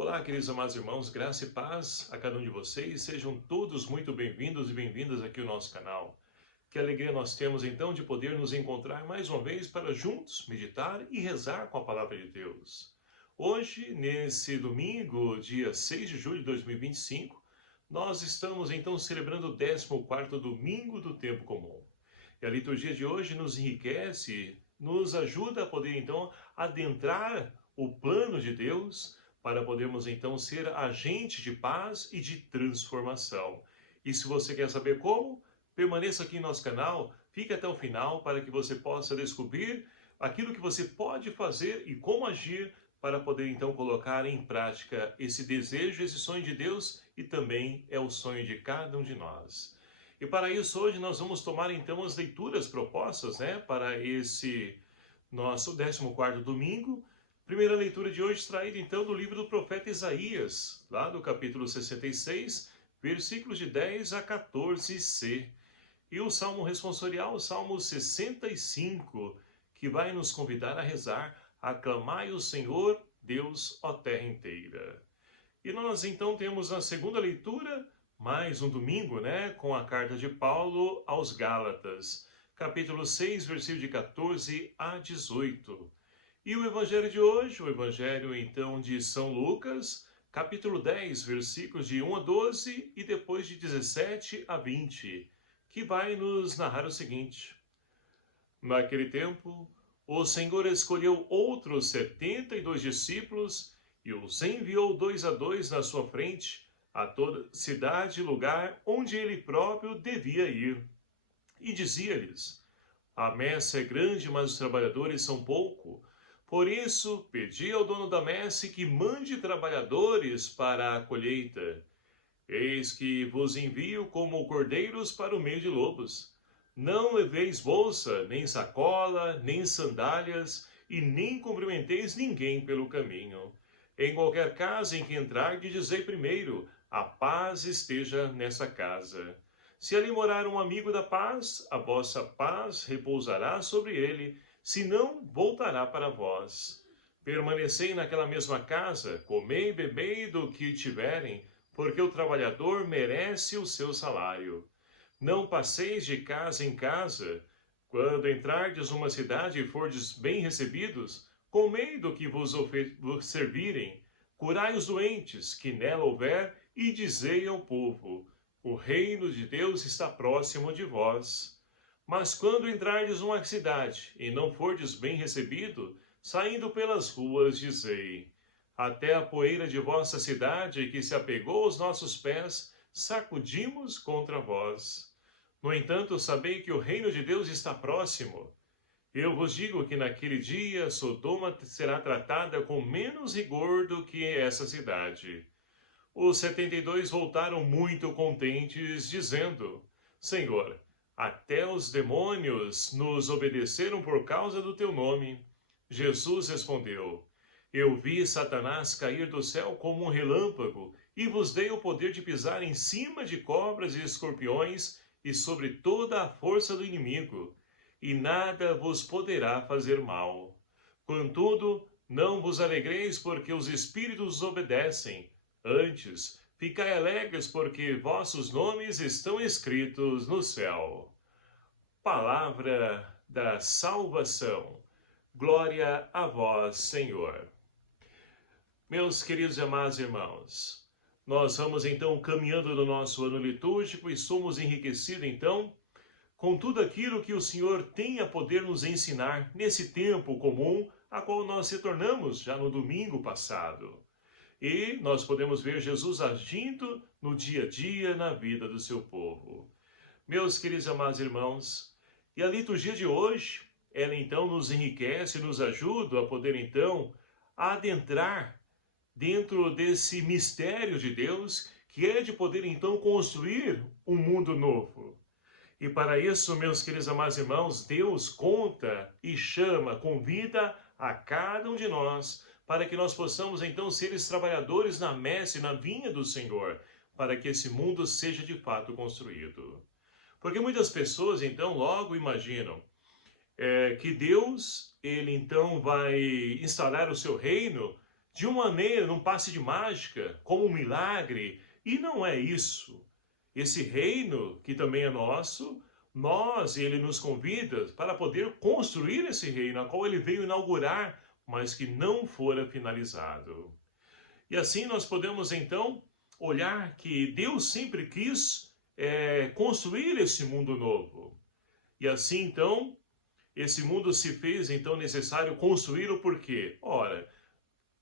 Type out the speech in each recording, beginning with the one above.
Olá, queridos amados irmãos, graça e paz a cada um de vocês. Sejam todos muito bem-vindos e bem-vindas aqui ao nosso canal. Que alegria nós temos então de poder nos encontrar mais uma vez para juntos meditar e rezar com a palavra de Deus. Hoje, nesse domingo, dia 6 de julho de 2025, nós estamos então celebrando o 14º domingo do tempo comum. E a liturgia de hoje nos enriquece, nos ajuda a poder então adentrar o plano de Deus, para podermos então ser agente de paz e de transformação. E se você quer saber como, permaneça aqui em nosso canal, fique até o final para que você possa descobrir aquilo que você pode fazer e como agir para poder então colocar em prática esse desejo, esse sonho de Deus e também é o sonho de cada um de nós. E para isso hoje nós vamos tomar então as leituras propostas, para esse nosso 14º domingo. Primeira leitura de hoje extraída então do livro do profeta Isaías, lá do capítulo 66, versículos de 10 a 14c. E o salmo responsorial, o salmo 65, que vai nos convidar a rezar: aclamai o Senhor, Deus, ó terra inteira. E nós então temos na segunda leitura, mais um domingo, com a carta de Paulo aos Gálatas, capítulo 6, versículo de 14 a 18. E o evangelho de hoje, o evangelho então de São Lucas, capítulo 10, versículos de 1 a 12 e depois de 17 a 20, que vai nos narrar o seguinte: naquele tempo, o Senhor escolheu outros 72 discípulos e os enviou 2 a 2 na sua frente a toda cidade e lugar onde ele próprio devia ir. E dizia-lhes: a messe é grande, mas os trabalhadores são pouco. Por isso, pedi ao dono da messe que mande trabalhadores para a colheita. Eis que vos envio como cordeiros para o meio de lobos. Não leveis bolsa, nem sacola, nem sandálias, e nem cumprimenteis ninguém pelo caminho. Em qualquer casa em que entrardes, dizei primeiro: a paz esteja nessa casa. Se ali morar um amigo da paz, a vossa paz repousará sobre ele, se não, voltará para vós. Permanecei naquela mesma casa, comei e bebei do que tiverem, porque o trabalhador merece o seu salário. Não passeis de casa em casa. Quando entrardes numa cidade e fordes bem recebidos, comei do que vos servirem, curai os doentes que nela houver, e dizei ao povo: o reino de Deus está próximo de vós. Mas quando entrardes numa cidade e não fordes bem recebido, saindo pelas ruas, dizei: até a poeira de vossa cidade que se apegou aos nossos pés, sacudimos contra vós. No entanto, sabei que o reino de Deus está próximo. Eu vos digo que naquele dia Sodoma será tratada com menos rigor do que essa cidade. Os 72 voltaram muito contentes, dizendo: Senhor, até os demônios nos obedeceram por causa do teu nome. Jesus respondeu: eu vi Satanás cair do céu como um relâmpago, e vos dei o poder de pisar em cima de cobras e escorpiões, e sobre toda a força do inimigo, e nada vos poderá fazer mal. Contudo, não vos alegreis porque os espíritos obedecem. Antes, ficai alegres porque vossos nomes estão escritos no céu. Palavra da salvação. Glória a vós, Senhor. Meus queridos e amados irmãos, nós vamos então caminhando no nosso ano litúrgico e somos enriquecidos então com tudo aquilo que o Senhor tem a poder nos ensinar nesse tempo comum a qual nós retornamos já no domingo passado. E nós podemos ver Jesus agindo no dia a dia na vida do seu povo. Meus queridos e amados irmãos, e a liturgia de hoje, ela então nos enriquece, nos ajuda a poder então adentrar dentro desse mistério de Deus, que é de poder então construir um mundo novo. E para isso, meus queridos amados irmãos, Deus conta e chama, convida a cada um de nós, para que nós possamos então ser os trabalhadores na messe, na vinha do Senhor, para que esse mundo seja de fato construído. Porque muitas pessoas então logo imaginam que Deus, ele então vai instalar o seu reino de uma maneira, num passe de mágica, como um milagre. E não é isso. Esse reino, que também é nosso, ele nos convida para poder construir esse reino, a qual ele veio inaugurar, mas que não fora finalizado. E assim nós podemos então olhar que Deus sempre quis construir esse mundo novo. E assim então, esse mundo se fez então necessário construí-lo por quê? Ora,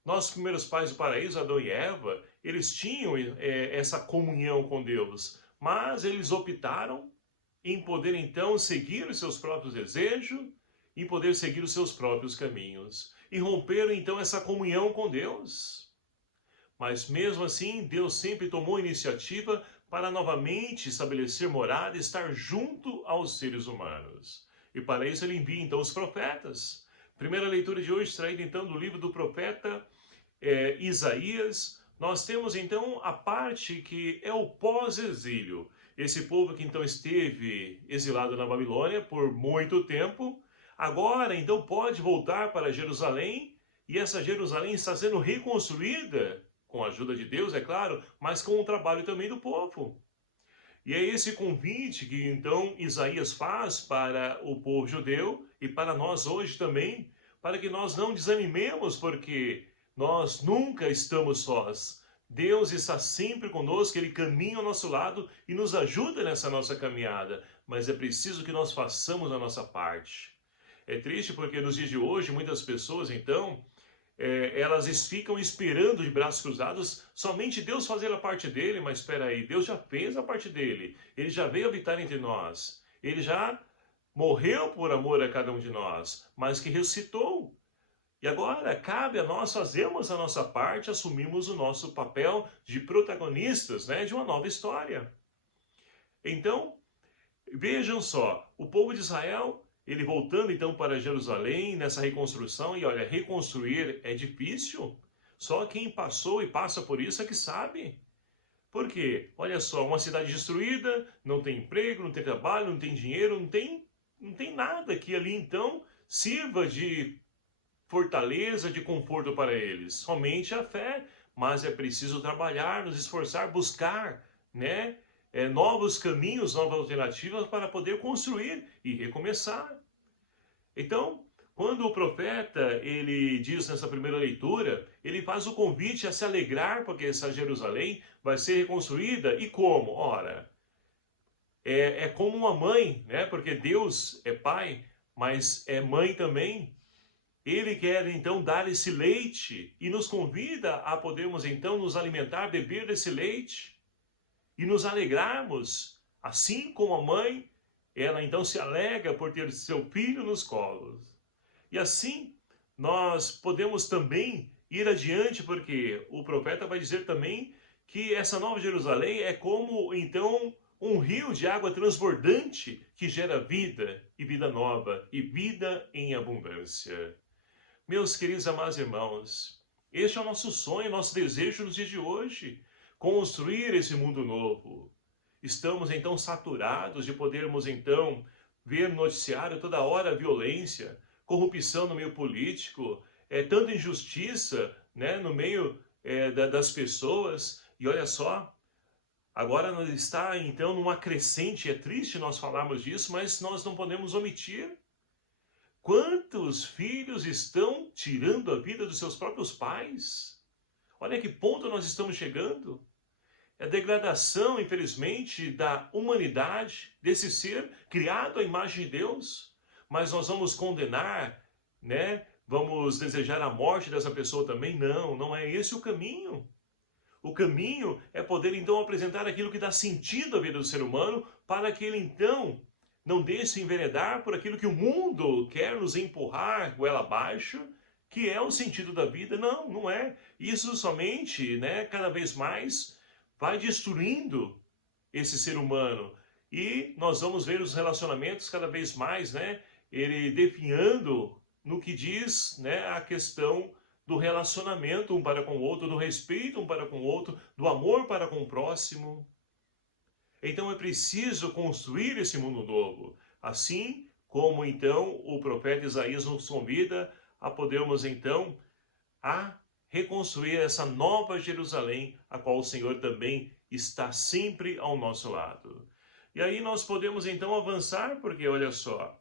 nossos primeiros pais do paraíso, Adão e Eva, eles tinham essa comunhão com Deus, mas eles optaram em poder então seguir os seus próprios desejos, em poder seguir os seus próprios caminhos, e romperam então essa comunhão com Deus. Mas mesmo assim, Deus sempre tomou iniciativa para novamente estabelecer morada e estar junto aos seres humanos. E para isso ele envia então os profetas. Primeira leitura de hoje, extraída então do livro do profeta Isaías. Nós temos então a parte que é o pós-exílio. Esse povo que então esteve exilado na Babilônia por muito tempo, agora então pode voltar para Jerusalém, e essa Jerusalém está sendo reconstruída, com a ajuda de Deus, é claro, mas com o trabalho também do povo. E é esse convite que então Isaías faz para o povo judeu e para nós hoje também, para que nós não desanimemos, porque nós nunca estamos sós. Deus está sempre conosco, Ele caminha ao nosso lado e nos ajuda nessa nossa caminhada, mas é preciso que nós façamos a nossa parte. É triste porque nos dias de hoje muitas pessoas então elas ficam esperando de braços cruzados somente Deus fazer a parte dele, mas espera aí, Deus já fez a parte dele, Ele já veio habitar entre nós, Ele já morreu por amor a cada um de nós, mas que ressuscitou. E agora cabe a nós fazermos a nossa parte, assumirmos o nosso papel de protagonistas, né, de uma nova história. Então, vejam só, o povo de Israel, ele voltando então para Jerusalém, nessa reconstrução, e olha, reconstruir é difícil, só quem passou e passa por isso é que sabe. Por quê? Olha só, uma cidade destruída, não tem emprego, não tem trabalho, não tem dinheiro, não tem nada que ali então sirva de fortaleza, de conforto para eles. Somente a fé, mas é preciso trabalhar, nos esforçar, buscar, né? Novos caminhos, novas alternativas para poder construir e recomeçar. Então, quando o profeta, ele diz nessa primeira leitura, ele faz o convite a se alegrar, porque essa Jerusalém vai ser reconstruída. E como? Ora, é como uma mãe, né? Porque Deus é pai, mas é mãe também. Ele quer então dar esse leite e nos convida a podermos então nos alimentar, beber desse leite e nos alegrarmos, assim como a mãe, ela então se alegra por ter seu filho nos colos. E assim nós podemos também ir adiante, porque o profeta vai dizer também que essa nova Jerusalém é como então um rio de água transbordante que gera vida e vida nova e vida em abundância. Meus queridos amados irmãos, este é o nosso sonho, nosso desejo nos dias de hoje, construir esse mundo novo. Estamos então saturados de podermos então ver no noticiário toda hora violência, corrupção no meio político, tanta injustiça, né, no meio das pessoas. E olha só, agora nós está então numa crescente, é triste nós falarmos disso, mas nós não podemos omitir. Quantos filhos estão tirando a vida dos seus próprios pais? Olha que ponto nós estamos chegando. É a degradação, infelizmente, da humanidade, desse ser criado à imagem de Deus. Mas nós vamos condenar, né? Vamos desejar a morte dessa pessoa também? Não, não é esse o caminho. O caminho é poder então apresentar aquilo que dá sentido à vida do ser humano, para que ele então não deixe se enveredar por aquilo que o mundo quer nos empurrar goela abaixo, que é o sentido da vida. Não, não é. Isso somente, né, cada vez mais vai destruindo esse ser humano. E nós vamos ver os relacionamentos cada vez mais, né, ele definhando no que diz, né, a questão do relacionamento um para com o outro, do respeito um para com o outro, do amor para com o próximo. Então é preciso construir esse mundo novo, assim como então o profeta Isaías nos convida a podermos então a reconstruir essa nova Jerusalém, a qual o Senhor também está sempre ao nosso lado. E aí nós podemos então avançar, porque olha só,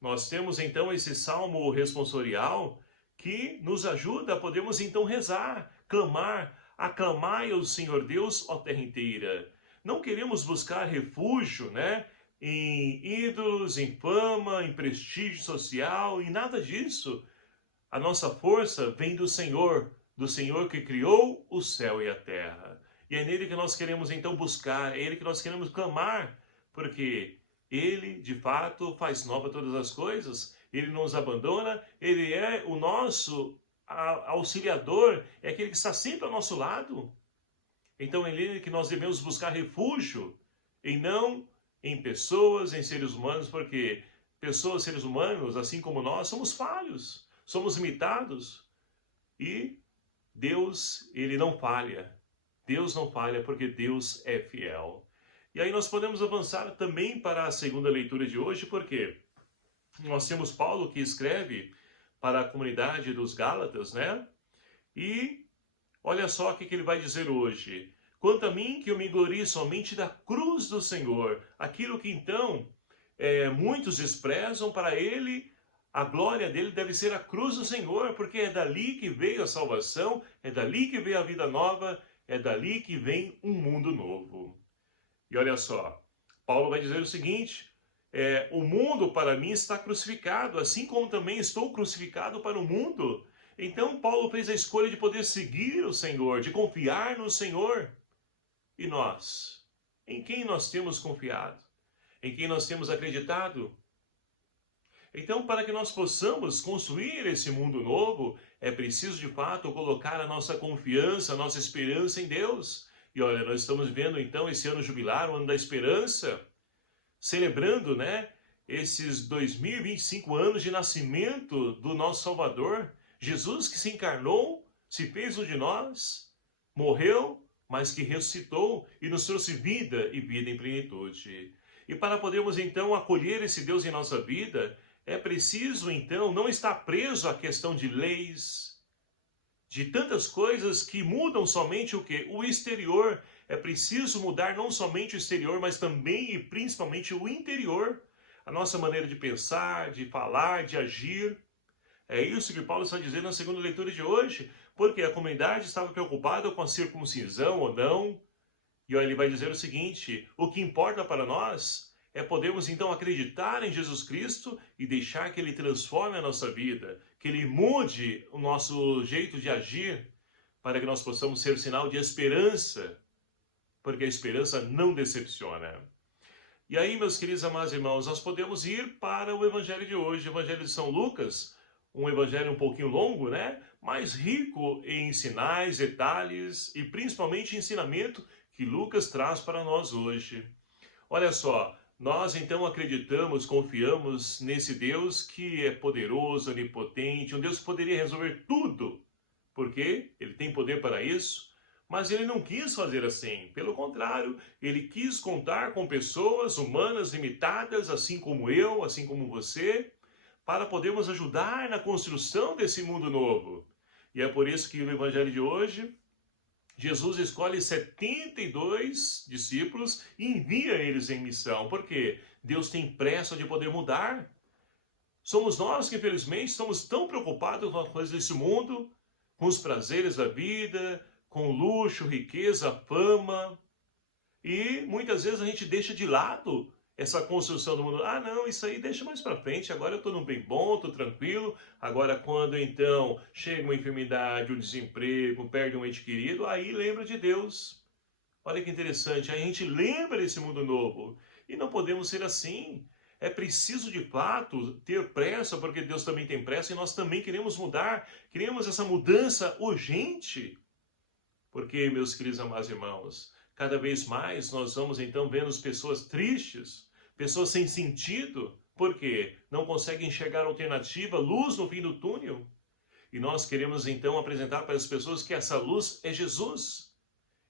nós temos então esse salmo responsorial que nos ajuda a podermos então rezar, clamar, aclamai ao Senhor Deus, ó terra inteira. Não queremos buscar refúgio, né, em ídolos, em fama, em prestígio social, em nada disso. A nossa força vem do Senhor que criou o céu e a terra. E é nele que nós queremos então buscar, é ele que nós queremos clamar, porque ele, de fato, faz nova todas as coisas, ele não nos abandona, ele é o nosso auxiliador, é aquele que está sempre ao nosso lado. Então é nele que nós devemos buscar refúgio, e não em pessoas, em seres humanos, porque pessoas, seres humanos, assim como nós, somos falhos, somos limitados, e Deus, ele não falha. Deus não falha porque Deus é fiel. E aí nós podemos avançar também para a segunda leitura de hoje, porque nós temos Paulo que escreve para a comunidade dos Gálatas, né? E olha só o que ele vai dizer hoje. Quanto a mim, que eu me glorie somente da cruz do Senhor. Aquilo que então muitos desprezam, para ele, a glória dele deve ser a cruz do Senhor, porque é dali que veio a salvação, é dali que veio a vida nova, é dali que vem um mundo novo. E olha só, Paulo vai dizer o seguinte, o mundo para mim está crucificado, assim como também estou crucificado para o mundo. Então Paulo fez a escolha de poder seguir o Senhor, de confiar no Senhor. E nós? Em quem nós temos confiado? Em quem nós temos acreditado? Então, para que nós possamos construir esse mundo novo, é preciso de fato colocar a nossa confiança, a nossa esperança em Deus. E olha, nós estamos vivendo então esse ano jubilar, o ano da esperança, celebrando, né, esses 2025 anos de nascimento do nosso Salvador, Jesus que se encarnou, se fez um de nós, morreu, mas que ressuscitou e nos trouxe vida e vida em plenitude. E para podermos então acolher esse Deus em nossa vida, é preciso então não estar preso à questão de leis, de tantas coisas que mudam somente o quê? O exterior. É preciso mudar não somente o exterior, mas também e principalmente o interior. A nossa maneira de pensar, de falar, de agir. É isso que Paulo está dizendo na segunda leitura de hoje, porque a comunidade estava preocupada com a circuncisão ou não. E ele vai dizer o seguinte, o que importa para nós é podermos então acreditar em Jesus Cristo e deixar que Ele transforme a nossa vida, que Ele mude o nosso jeito de agir, para que nós possamos ser sinal de esperança, porque a esperança não decepciona. E aí, meus queridos amados irmãos, nós podemos ir para o Evangelho de hoje, o Evangelho de São Lucas, um evangelho um pouquinho longo, né? Mas rico em sinais, detalhes e principalmente ensinamento que Lucas traz para nós hoje. Olha só, nós então acreditamos, confiamos nesse Deus que é poderoso, onipotente, um Deus que poderia resolver tudo, porque Ele tem poder para isso, mas Ele não quis fazer assim. Pelo contrário, Ele quis contar com pessoas humanas limitadas, assim como eu, assim como você, para podermos ajudar na construção desse mundo novo. E é por isso que no Evangelho de hoje, Jesus escolhe 72 discípulos e envia eles em missão, porque Deus tem pressa de poder mudar. Somos nós que, infelizmente, estamos tão preocupados com as coisas desse mundo, com os prazeres da vida, com luxo, riqueza, fama, e muitas vezes a gente deixa de lado essa construção do mundo. Ah, não, isso aí deixa mais para frente, agora eu estou num bem bom, estou tranquilo. Agora quando então chega uma enfermidade, um desemprego, perde um ente querido, aí lembra de Deus. Olha que interessante, aí a gente lembra desse mundo novo. E não podemos ser assim. É preciso de fato ter pressa, porque Deus também tem pressa e nós também queremos mudar. Queremos essa mudança urgente. Porque, meus queridos amados irmãos, cada vez mais nós vamos então vendo as pessoas tristes, pessoas sem sentido, porque não conseguem enxergar alternativa, luz no fim do túnel. E nós queremos então apresentar para as pessoas que essa luz é Jesus.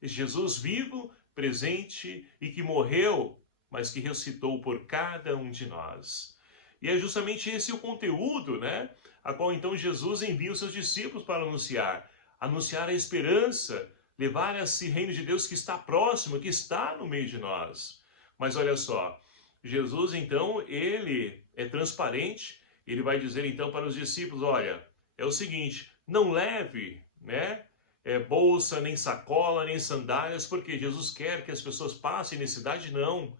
Jesus vivo, presente e que morreu, mas que ressuscitou por cada um de nós. E é justamente esse o conteúdo, né? A qual então Jesus envia os seus discípulos para anunciar. anunciar a esperança, levar esse reino de Deus que está próximo, que está no meio de nós. Mas olha só, Jesus então, ele é transparente, ele vai dizer então para os discípulos, olha, é o seguinte, não leve, né, bolsa, nem sacola, nem sandálias, porque Jesus quer que as pessoas passem necessidade, não.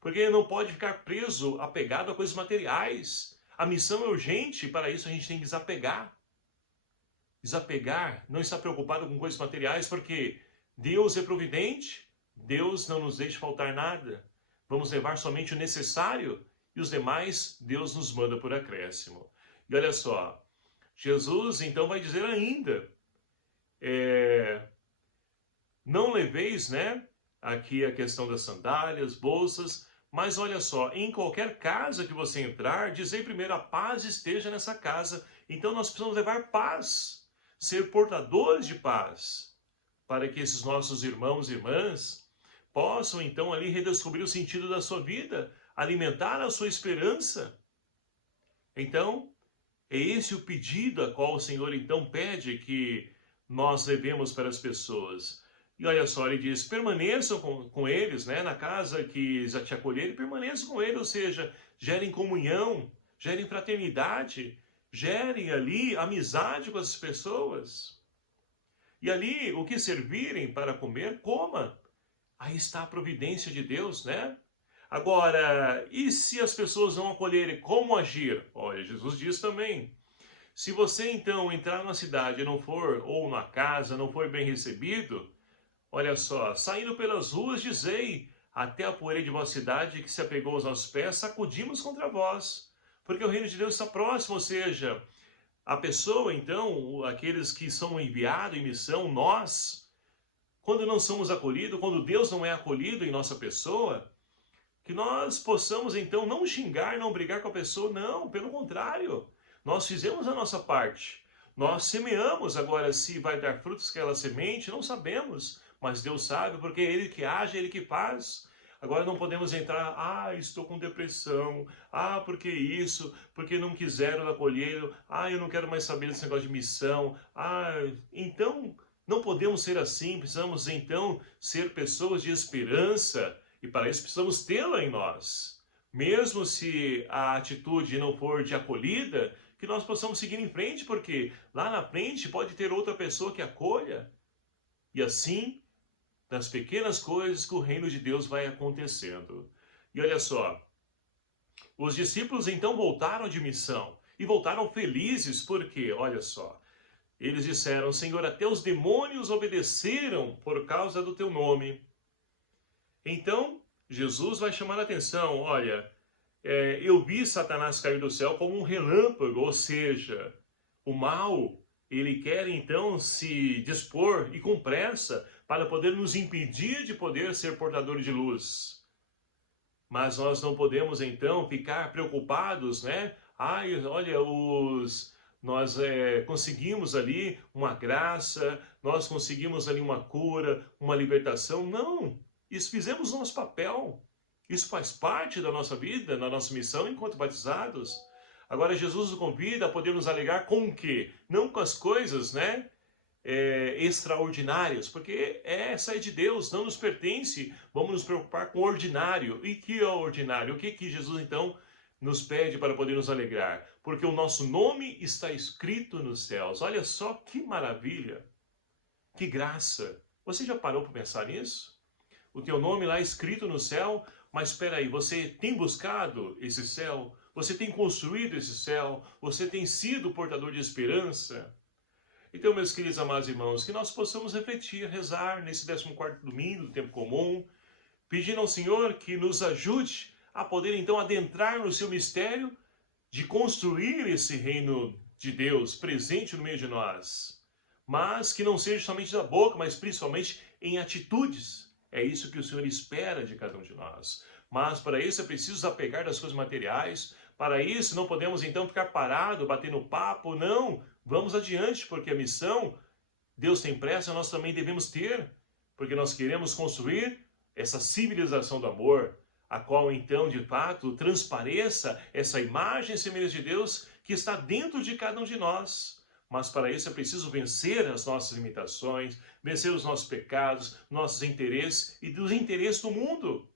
Porque ele não pode ficar preso, apegado a coisas materiais. A missão é urgente, para isso a gente tem que desapegar. Desapegar, não estar preocupado com coisas materiais, porque Deus é providente, Deus não nos deixa faltar nada. Vamos levar somente o necessário e os demais Deus nos manda por acréscimo. E olha só, Jesus então vai dizer ainda, não leveis, né, aqui a questão das sandálias, bolsas, mas olha só, em qualquer casa que você entrar, dizei primeiro, a paz esteja nessa casa. Então nós precisamos levar paz, ser portadores de paz, para que esses nossos irmãos e irmãs possam então ali redescobrir o sentido da sua vida, alimentar a sua esperança. Então, é esse o pedido a qual o Senhor então pede que nós levemos para as pessoas. E olha só, ele diz, permaneçam com eles, né, na casa que já te acolheram, permaneçam com eles, ou seja, gerem comunhão, gerem fraternidade, gerem ali amizade com as pessoas. E ali, o que servirem para comer, coma. Aí está a providência de Deus, né? Agora, e se as pessoas não acolherem, como agir? Olha, Jesus diz também, se você então entrar numa cidade e não for, ou na casa, não for bem recebido, olha só, saindo pelas ruas, dizei, até a poeira de vossa cidade que se apegou aos nossos pés, sacudimos contra vós. Porque o reino de Deus está próximo, ou seja, a pessoa então, aqueles que são enviados em missão, nós, quando não somos acolhidos, quando Deus não é acolhido em nossa pessoa, que nós possamos então não xingar, não brigar com a pessoa, não, pelo contrário, nós fizemos a nossa parte, nós semeamos, agora se vai dar frutos aquela semente, não sabemos, mas Deus sabe, porque é Ele que age, é Ele que faz. Agora não podemos entrar, estou com depressão, porque isso, porque não quiseram acolher, eu não quero mais saber desse negócio de missão, então não podemos ser assim, precisamos então ser pessoas de esperança, e para isso precisamos tê-la em nós. Mesmo se a atitude não for de acolhida, que nós possamos seguir em frente, porque lá na frente pode ter outra pessoa que acolha. E assim, nas pequenas coisas que o reino de Deus vai acontecendo. E olha só, os discípulos então voltaram de missão, e voltaram felizes, porque, olha só, eles disseram, Senhor, até os demônios obedeceram por causa do teu nome. Então, Jesus vai chamar a atenção, olha, eu vi Satanás cair do céu como um relâmpago, ou seja, o mal, ele quer então se dispor e com pressa para poder nos impedir de poder ser portadores de luz. Mas nós não podemos então ficar preocupados, né? Olha, nós conseguimos ali uma graça, nós conseguimos ali uma cura, uma libertação. Não, isso fizemos o nosso papel. Isso faz parte da nossa vida, da nossa missão enquanto batizados. Agora Jesus nos convida a poder nos alegrar com o quê? Não com as coisas, né? Extraordinárias, porque essa é de Deus, não nos pertence. Vamos nos preocupar com o ordinário. E que é o ordinário? O que Jesus então nos pede para poder nos alegrar? Porque o nosso nome está escrito nos céus. Olha só que maravilha, que graça. Você já parou para pensar nisso? O teu nome lá escrito no céu, mas espera aí, você tem buscado esse céu? Você tem construído esse céu? Você tem sido portador de esperança? Então, meus queridos amados irmãos, que nós possamos refletir, rezar nesse 14º domingo do tempo comum, pedindo ao Senhor que nos ajude a poder então adentrar no seu mistério de construir esse reino de Deus presente no meio de nós, mas que não seja somente da boca, mas principalmente em atitudes. É isso que o Senhor espera de cada um de nós. Mas para isso é preciso desapegar das coisas materiais. Para isso não podemos então ficar parado, batendo papo. Não, vamos adiante, porque a missão, Deus tem pressa, nós também devemos ter. Porque nós queremos construir essa civilização do amor, a qual então de fato transpareça essa imagem e semelhança de Deus que está dentro de cada um de nós. mas para isso é preciso vencer as nossas limitações, vencer os nossos pecados, nossos interesses e dos interesses do mundo,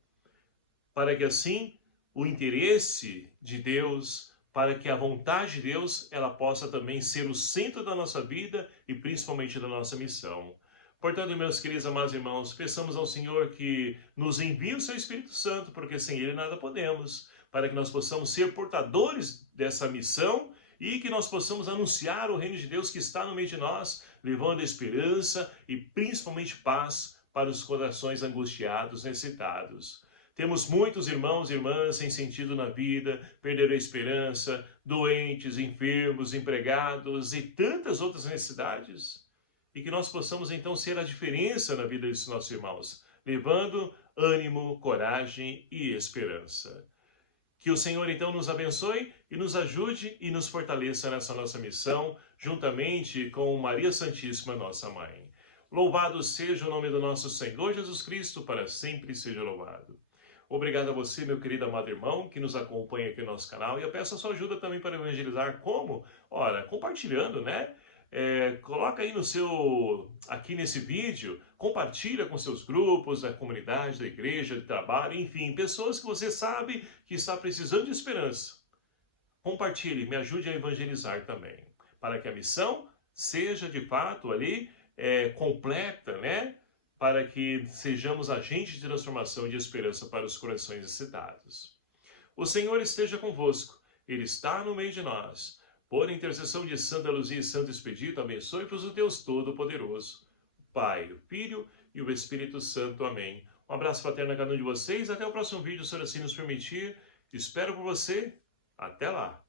para que assim o interesse de Deus, para que a vontade de Deus, ela possa também ser o centro da nossa vida e principalmente da nossa missão. Portanto, meus queridos amados irmãos, peçamos ao Senhor que nos envie o seu Espírito Santo, porque sem Ele nada podemos, para que nós possamos ser portadores dessa missão e que nós possamos anunciar o reino de Deus que está no meio de nós, levando esperança e principalmente paz para os corações angustiados, necessitados. Temos muitos irmãos e irmãs sem sentido na vida, perderam a esperança, doentes, enfermos, empregados e tantas outras necessidades. E que nós possamos então ser a diferença na vida desses nossos irmãos, levando ânimo, coragem e esperança. Que o Senhor então nos abençoe e nos ajude e nos fortaleça nessa nossa missão, juntamente com Maria Santíssima, nossa Mãe. Louvado seja o nome do nosso Senhor Jesus Cristo, para sempre seja louvado. Obrigado a você, meu querido amado irmão, que nos acompanha aqui no nosso canal. E eu peço a sua ajuda também para evangelizar. Como? Ora, compartilhando, né? Coloca aí aqui nesse vídeo, compartilha com seus grupos, da comunidade, da igreja, de trabalho, enfim, pessoas que você sabe que está precisando de esperança. Compartilhe, me ajude a evangelizar também, para que a missão seja de fato ali completa, né? Para que sejamos agentes de transformação e de esperança para os corações excitados. O Senhor esteja convosco, Ele está no meio de nós. Por intercessão de Santa Luzia e Santo Expedito, abençoe-vos o Deus Todo-Poderoso, o Pai, o Filho e o Espírito Santo. Amém. Um abraço fraterno a cada um de vocês. Até o próximo vídeo, se assim nos permitir. Espero por você. Até lá.